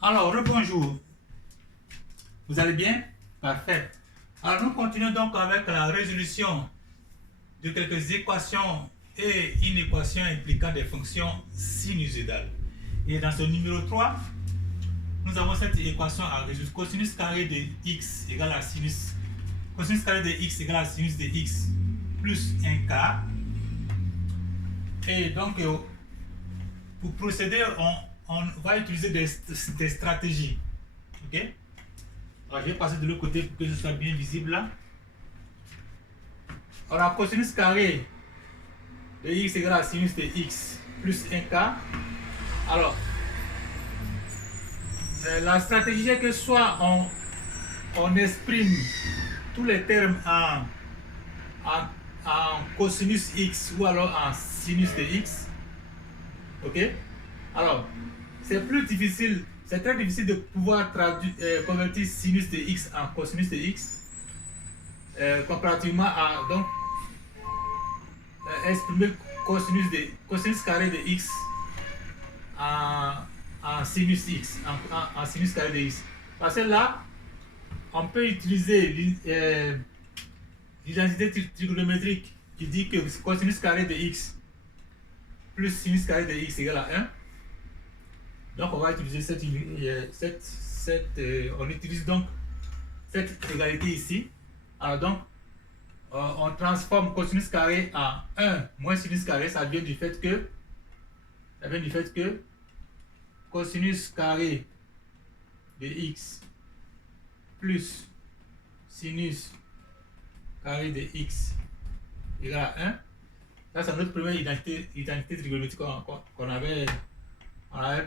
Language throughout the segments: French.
Alors, rebonjour. Vous allez bien? Parfait. Alors, nous continuons donc avec la résolution de quelques équations et une équation impliquant des fonctions sinusoïdales. Et dans ce numéro 3, nous avons cette équation à résoudre. Cosinus carré de x égale à sinus. Cosinus carré de x égale à sinus de x plus un quart. Et donc, pour procéder, on va utiliser des stratégies. Ok? Alors, je vais passer de l'autre côté pour que ce soit bien visible là. Alors, cosinus carré de x égale à sinus de x plus un quart. Alors, la stratégie est que soit on exprime tous les termes en cosinus x ou alors en sinus de x. Ok? Alors, c'est plus difficile, c'est très difficile de pouvoir convertir sinus de x en cosinus de x. Comparativement à donc exprimer cosinus carré de x en sinus x, en sinus carré de x. Parce que là, on peut utiliser l'identité trigonométrique qui dit que cosinus carré de x plus sinus carré de x égale à 1. Donc on va utiliser on utilise donc cette égalité ici. Alors donc on transforme cosinus carré en 1 moins sinus carré, ça vient du fait que cosinus carré de x plus sinus carré de x égale à 1. Ça, c'est notre première identité trigonométrique qu'on avait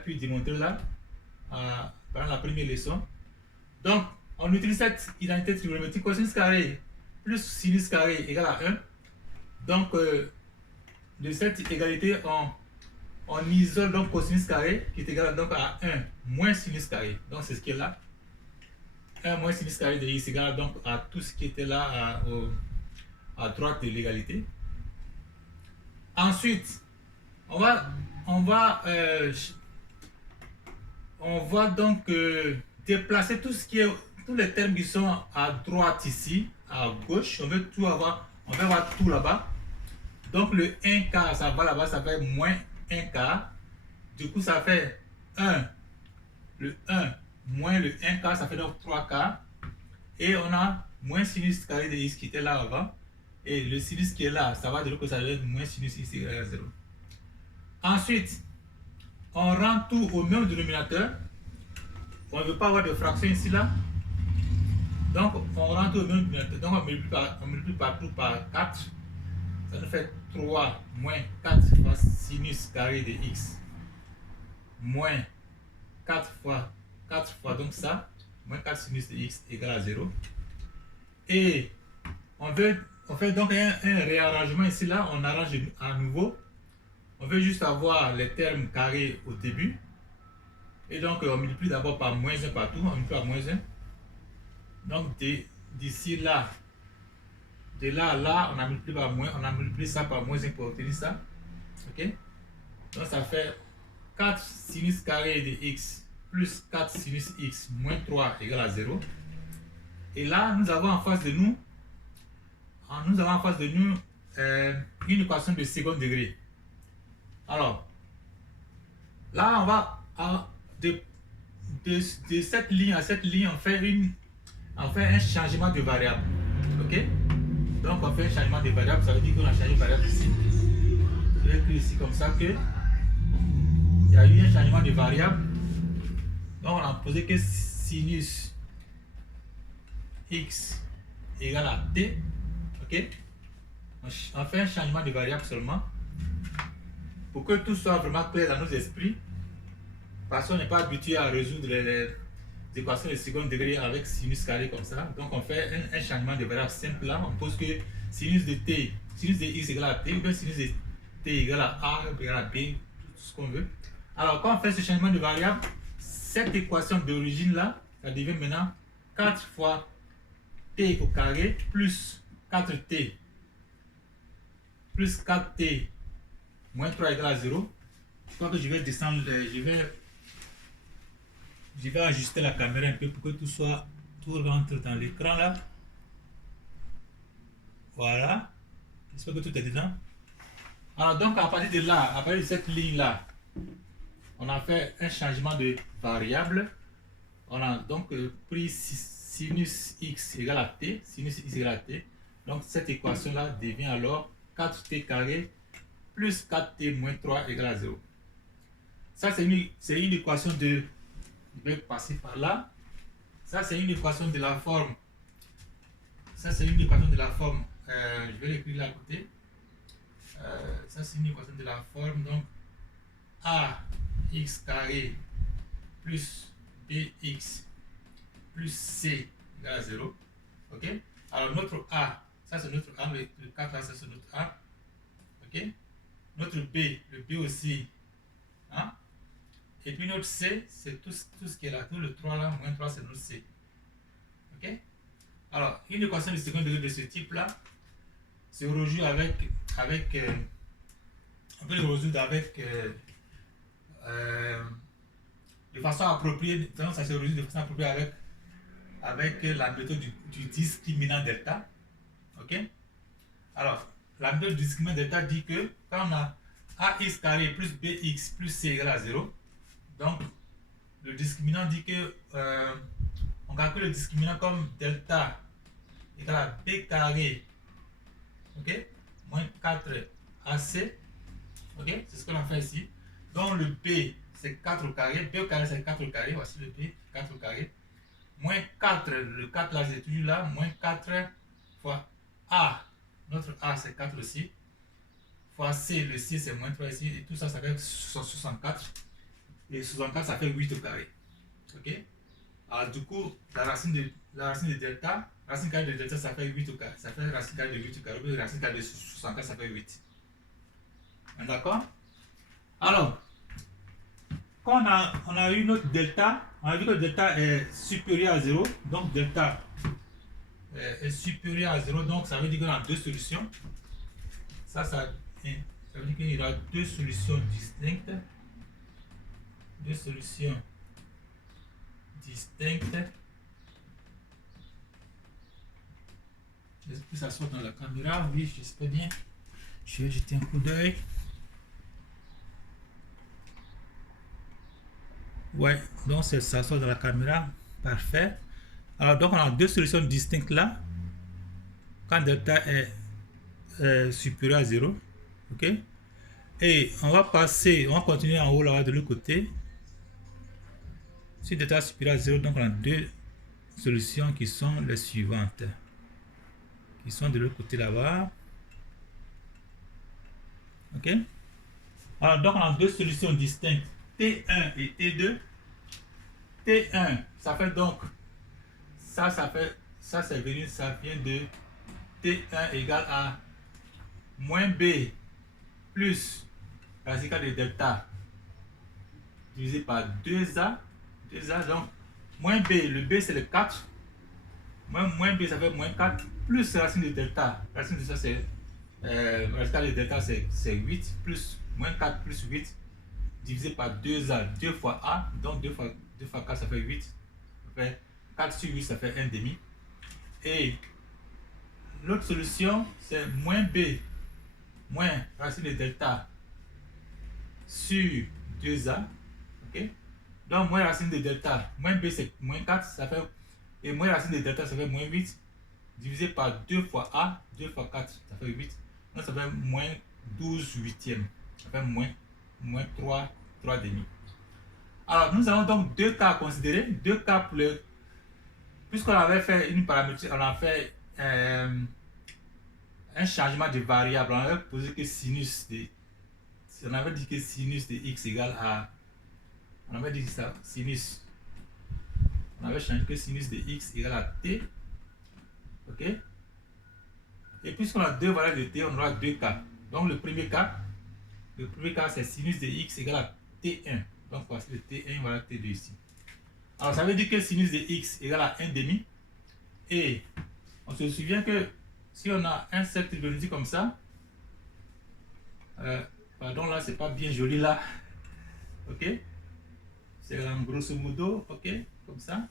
pu démontrer là, pendant la première leçon. Donc, on utilise cette identité trigonométrique, cosinus carré plus sinus carré égale à 1. Donc, de cette égalité, on isole donc cosinus carré qui est égal donc à 1 moins sinus carré. Donc, c'est ce qui est là. 1 moins sinus carré de x égale donc à tout ce qui était là à droite de l'égalité. Ensuite, on va donc déplacer tous les termes qui sont à droite ici, à gauche. On veut avoir tout là-bas. Donc le 1 quart, ça va là-bas, ça fait moins 1 quart. Du coup, ça fait 1. Le 1 moins le 1 quart, ça fait donc 3 quarts. Et on a moins sinus carré de x qui était là avant. Et le sinus qui est là, ça va de l'autre côté, ça va être moins sinus x égale à 0. Ensuite, on rend tout au même dénominateur. On ne veut pas avoir de fraction ici là. Donc on rend tout au même dénominateur. Donc on multiplie par tout par 4. Ça nous fait 3 moins 4 fois sinus carré de x. Moins 4 fois donc ça. Moins 4 sinus de x égale à 0. Et on fait donc un réarrangement ici là. On arrange à nouveau. On veut juste avoir les termes carrés au début. Et donc, on multiplie d'abord par moins 1 partout. On multiplie par moins 1. Donc, d'ici là, de là à là, on a multiplié par moins. On a multiplié ça par moins 1 pour obtenir ça. OK? Donc, ça fait 4 sinus carré de x plus 4 sinus x moins 3 égale à 0. Et là, nous avons en face de nous, une équation de second degré. Alors, là, on va de cette ligne à cette ligne, on fait un changement de variable. Ok? Donc, on fait un changement de variable. Ça veut dire qu'on a changé de variable ici. Je vais écrire ici comme ça que il y a eu un changement de variable. Donc, on a posé que sinus x égale à t. Ok? On fait un changement de variable seulement pour que tout soit vraiment clair dans nos esprits. Parce qu'on n'est pas habitué à résoudre les équations de second degré avec sinus carré comme ça. Donc on fait un changement de variable simple là. On pose que sinus de t, sinus de x égale à t, ou bien sinus de t égale à a, égale à b, tout ce qu'on veut. Alors quand on fait ce changement de variable, cette équation d'origine là, ça devient maintenant 4 fois t au carré plus 4t plus 4t moins 3 égale à 0. Je crois que je vais descendre, Je vais ajuster la caméra un peu pour que tout rentre dans l'écran là. Voilà. J'espère que tout est dedans. Alors donc à partir de là, à partir de cette ligne là, on a fait un changement de variable. On a donc pris sinus x égale à t, sinus x égale à t. Donc cette équation là devient alors 4t carré plus 4t moins 3 égale à 0. Ça c'est une équation de... Je vais passer par là. Ça c'est une équation de la forme. Ça c'est une équation de la forme. Je vais l'écrire là à côté. Ça c'est une équation de la forme. Donc ax carré plus bx plus c égale à 0. Ok. Alors notre a, ça c'est notre a, le 4 là, ça c'est notre a. Ok. Notre b, le b aussi. Hein? Et puis notre c, c'est tout ce qui est là. Tout le 3 là, moins 3, c'est notre c. Ok. Alors, une équation de second degré de ce type là se résout on peut le résoudre de façon appropriée. Donc ça se résout de façon appropriée avec la méthode du discriminant delta. Ok. Alors, la méthode du discriminant delta dit que quand on a ax carré plus bx plus c égale à 0, donc le discriminant dit que on calcule le discriminant comme delta égale à b carré, ok, moins 4ac, ok, c'est ce qu'on a fait ici. Donc le b c'est 4 au carré, b au carré c'est 4 au carré, voici le b, 4 au carré, moins 4, le 4 là c'est toujours là, moins 4 fois a, notre a c'est 4 aussi, fois c, le c c'est moins 3 ici, et tout ça ça fait 64, et 64 ça fait 8 au carré, ok. Alors du coup, la racine de delta, racine carrée de delta ça fait 8 au carré, ça fait racine carrée de 8 au carré, racine carrée de 64 ça fait 8. D'accord. Alors, quand on a eu notre delta, on a vu que delta est supérieur à 0, donc delta est supérieur à 0, donc ça veut dire qu'on a deux solutions. Ça veut dire qu'il y aura deux solutions distinctes. Deux solutions distinctes. Est-ce que ça sort dans la caméra? Oui, j'espère bien. Je vais jeter un coup d'œil. Ouais, donc ça sort dans la caméra. Parfait. Alors, donc on a deux solutions distinctes là. Quand delta est supérieur à 0. Ok. Et on va continuer en haut là de l'autre côté. Si delta est supérieur à 0, donc on a deux solutions qui sont les suivantes. Qui sont de l'autre côté là-bas. Ok. Alors, donc on a deux solutions distinctes. T1 et T2. T1, ça fait donc, ça vient de T1 égale à moins B plus racine carrée de delta divisé par 2A. Donc, moins B, le B c'est le 4. Moins B ça fait moins 4 plus racine de delta. Racine de ça c'est, racine carrée de delta c'est 8 plus moins 4 plus 8 divisé par 2A, 2 fois A, donc 2 fois 4 ça fait 8, ça fait 4 sur 8 ça fait 1 demi. Et l'autre solution c'est moins B moins racine de delta sur 2A, ok. Donc moins racine de delta, moins B c'est moins 4, ça fait, et moins racine de delta ça fait moins 8 divisé par 2 fois A, 2 fois 4 ça fait 8, donc ça fait moins 12 huitièmes, ça fait moins 3 demi. Alors, nous avons donc deux cas à considérer. Deux cas pour le... Puisqu'on avait fait une paramétrie, on a fait un changement de variable. On avait posé que sinus de... On avait dit que sinus de x égale à... On avait dit ça, sinus. On avait changé que sinus de x égale à t. Ok? Et puisqu'on a deux variables de t, on aura deux cas. Donc, le premier cas c'est sinus de x égale à t1. Donc voici le T1, voilà le T2 ici. Alors ça veut dire que sinus de x égale à 1 demi. Et on se souvient que si on a un cercle trigonométrique comme ça, pardon là c'est pas bien joli là, ok, C'est en grosso modo, ok, comme ça.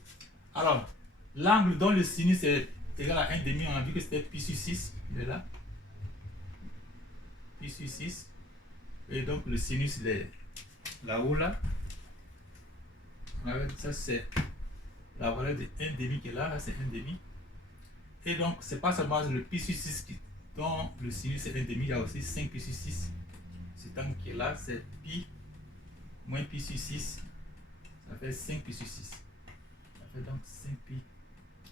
Alors, l'angle dont le sinus est égal à 1,5, on a vu que c'était pi sur 6, il est là. Pi sur 6. Et donc le sinus, il est là-haut, là. Ça, c'est la valeur de 1,5 qui est là, là c'est 1,5. Et donc, c'est pas seulement le pi sur 6 dont le sinus est 1,5, il y a aussi 5 pi sur 6. Cet angle qui est là, c'est pi moins pi sur 6. Ça fait 5 pi sur 6. Ça fait donc 5 pi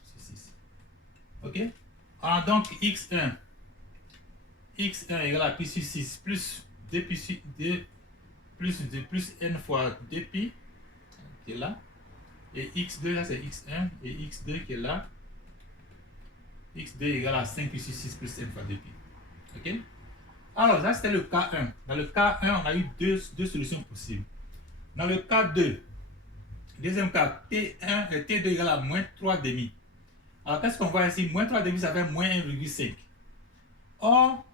sur 6. Ok? Alors, donc, x1. x1 égale à pi sur 6 plus 2 pi sur 2 plus n fois 2 pi qui est là. Et x2, là, c'est x1. Et x2 qui est là. x2 égale à 5 pi sur 6 plus n fois 2 pi. Ok? Alors, ça, c'était le cas 1. Dans le cas 1, on a eu deux solutions possibles. Dans le cas 2, deuxième cas, T1 et T2 égale à moins 3,5. Alors, qu'est-ce qu'on voit ici? Moins 3,5, ça fait moins 1,5. Or,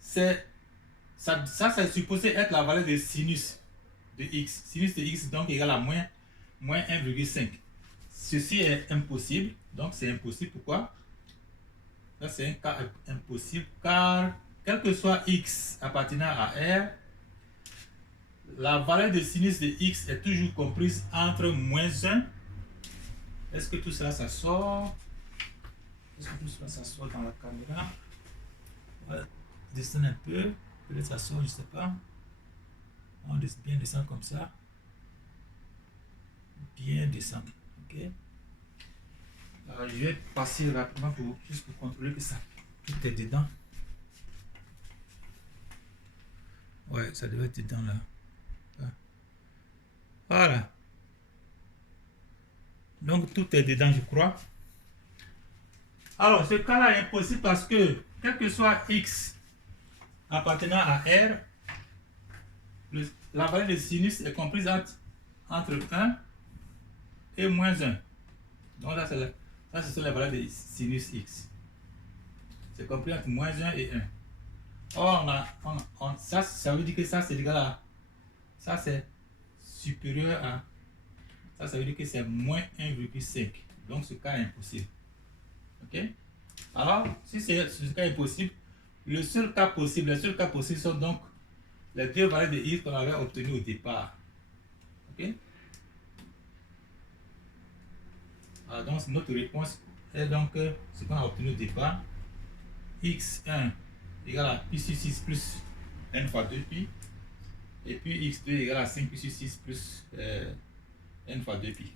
ça c'est supposé être la valeur de sinus de x. Sinus de x, donc, égale à moins 1,5. Ceci est impossible. Donc, c'est impossible. Pourquoi? Ça, c'est un cas impossible, car quel que soit x appartenant à R, la valeur de sinus de x est toujours comprise entre moins 1. Est-ce que tout cela, ça sort? Est-ce que tout cela, ça sort dans la caméra? On va descendre un peu. Peut-être ça sort, je ne sais pas. On va bien descendre comme ça. Bien descendre. Ok? Alors, je vais passer rapidement juste pour contrôler que ça tout est dedans. Ouais, ça devait être dedans là. Voilà. Donc tout est dedans, je crois. Alors, ce cas-là est impossible parce que, quel que soit x appartenant à R, la valeur de sinus est comprise entre 1 et moins 1. Donc là, ce sont les valeurs de sinus x. C'est compris entre moins 1 et 1. Or, ça veut dire que ça, c'est égal à... Ça, c'est supérieur à... Ça veut dire que c'est moins 1,5. Donc, ce cas est impossible. Ok? Alors, si ce cas est impossible, les seuls cas possibles sont donc les deux valeurs de x qu'on avait obtenues au départ. Ok? Alors, donc, notre réponse est donc ce qu'on a obtenu au départ. x1 égale à pi sur 6 plus n fois 2pi. Et puis x2 égale à 5 pi sur 6 plus n fois 2pi.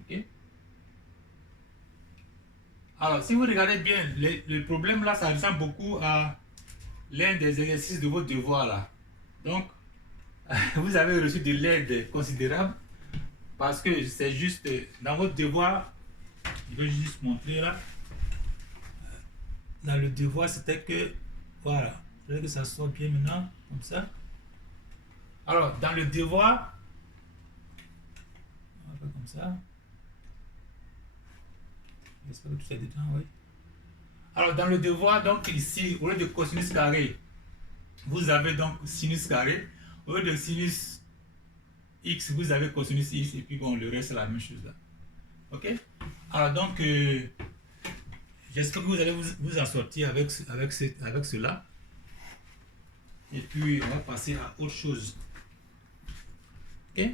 Ok? Alors, si vous regardez bien, le problème là, ça ressemble beaucoup à l'un des exercices de votre devoir là. Donc, vous avez reçu de l'aide considérable parce que c'est juste dans votre devoir, je vais juste montrer là. Dans le devoir, c'était que, voilà, je veux que ça sorte bien maintenant, comme ça. Alors, dans le devoir, on va faire comme ça. J'espère que tout est dedans, oui. Alors, dans le devoir, donc ici, au lieu de cosinus carré, vous avez donc sinus carré. Au lieu de sinus x, vous avez cosinus x, et puis bon, le reste, c'est la même chose là. Ok? Alors, donc, j'espère que vous allez vous en sortir avec cela. Et puis, on va passer à autre chose. Ok?